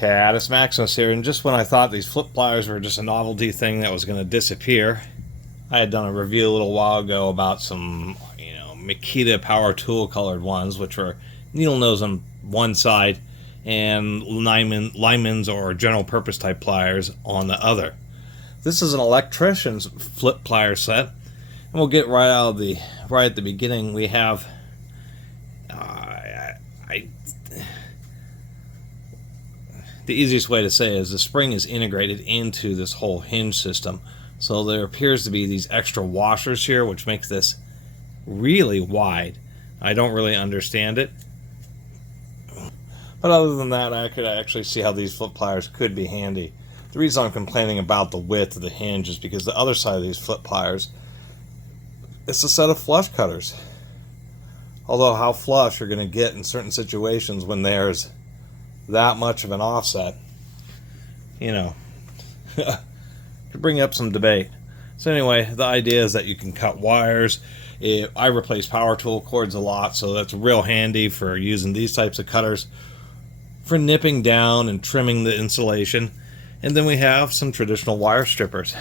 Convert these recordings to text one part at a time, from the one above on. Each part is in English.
Catus Maximus here, and just when I thought these flip pliers were just a novelty thing that was going to disappear, I had done a review a little while ago about some, Makita power tool colored ones, which were needle nose on one side and Lyman's or general purpose type pliers on the other. This is an Electrician's flip plier set, and we'll get right at the beginning. We have the easiest way to say it is the spring is integrated into this whole hinge system. So there appears to be these extra washers here, which makes this really wide. I don't really understand it. But other than that, I could actually see how these flip pliers could be handy. The reason I'm complaining about the width of the hinge is because the other side of these flip pliers, it's a set of flush cutters. Although how flush you're going to get in certain situations when there's that much of an offset, could bring up some debate. So anyway, the idea is that you can cut wires. I replace power tool cords a lot, so that's real handy for using these types of cutters for nipping down and trimming the insulation. And then we have some traditional wire strippers.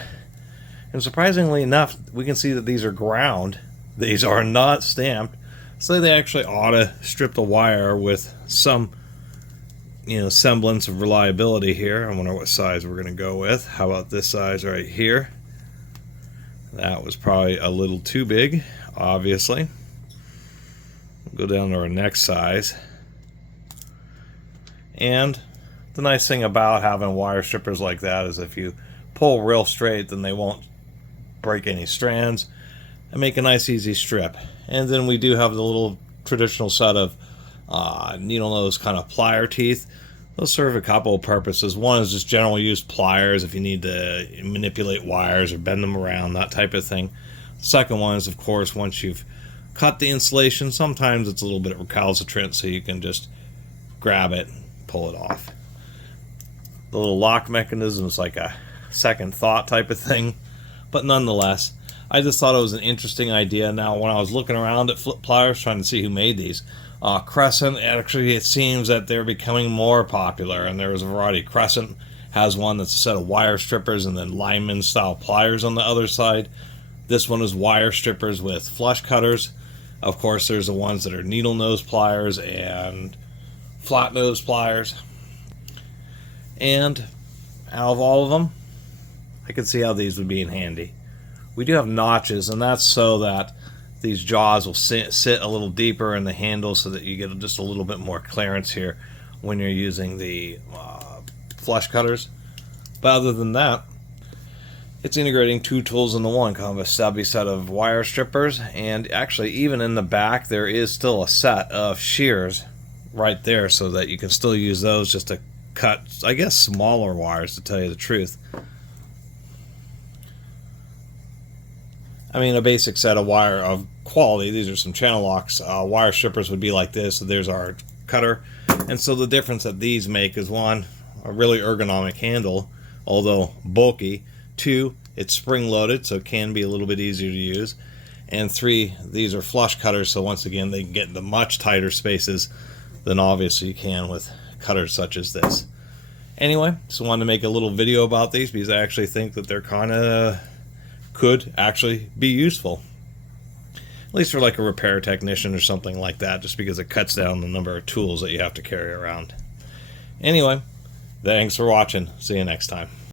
And surprisingly enough, we can see that these are ground. These are not stamped. So they actually ought to strip the wire with some semblance of reliability here. I wonder what size we're going to go with. How about this size right here? That was probably a little too big, obviously. We'll go down to our next size. And the nice thing about having wire strippers like that is if you pull real straight, then they won't break any strands and make a nice easy strip. And then we do have the little traditional set of needle nose kind of plier teeth. Those serve a couple of purposes. One is just general use pliers if you need to manipulate wires or bend them around, that type of thing. The second one is, of course, once you've cut the insulation, sometimes it's a little bit recalcitrant, so you can just grab it and pull it off. The little lock mechanism is like a second thought type of thing, but nonetheless, I just thought it was an interesting idea. Now, when I was looking around at flip pliers trying to see who made these, Crescent, actually it seems that they're becoming more popular, and there was a variety. Crescent has one that's a set of wire strippers and then lineman style pliers on the other side. This one is wire strippers with flush cutters. Of course, there's the ones that are needle nose pliers and flat nose pliers. And out of all of them, I could see how these would be in handy. We do have notches, and that's so that these jaws will sit a little deeper in the handle so that you get just a little bit more clearance here when you're using the flush cutters. But other than that, it's integrating two tools into one, kind of a stubby set of wire strippers, and actually even in the back there is still a set of shears right there so that you can still use those just to cut, I guess, smaller wires, to tell you the truth. I mean, a basic set of wire of quality, these are some channel locks, wire strippers would be like this. So there's our cutter. And so the difference that these make is, one, a really ergonomic handle, although bulky. Two, it's spring loaded, so it can be a little bit easier to use. And three, these are flush cutters, so once again they can get into much tighter spaces than obviously you can with cutters such as this. Anyway, just wanted to make a little video about these because I actually think that they're could actually be useful, at least for like a repair technician or something like that, just because it cuts down the number of tools that you have to carry around. Anyway, thanks for watching. See you next time.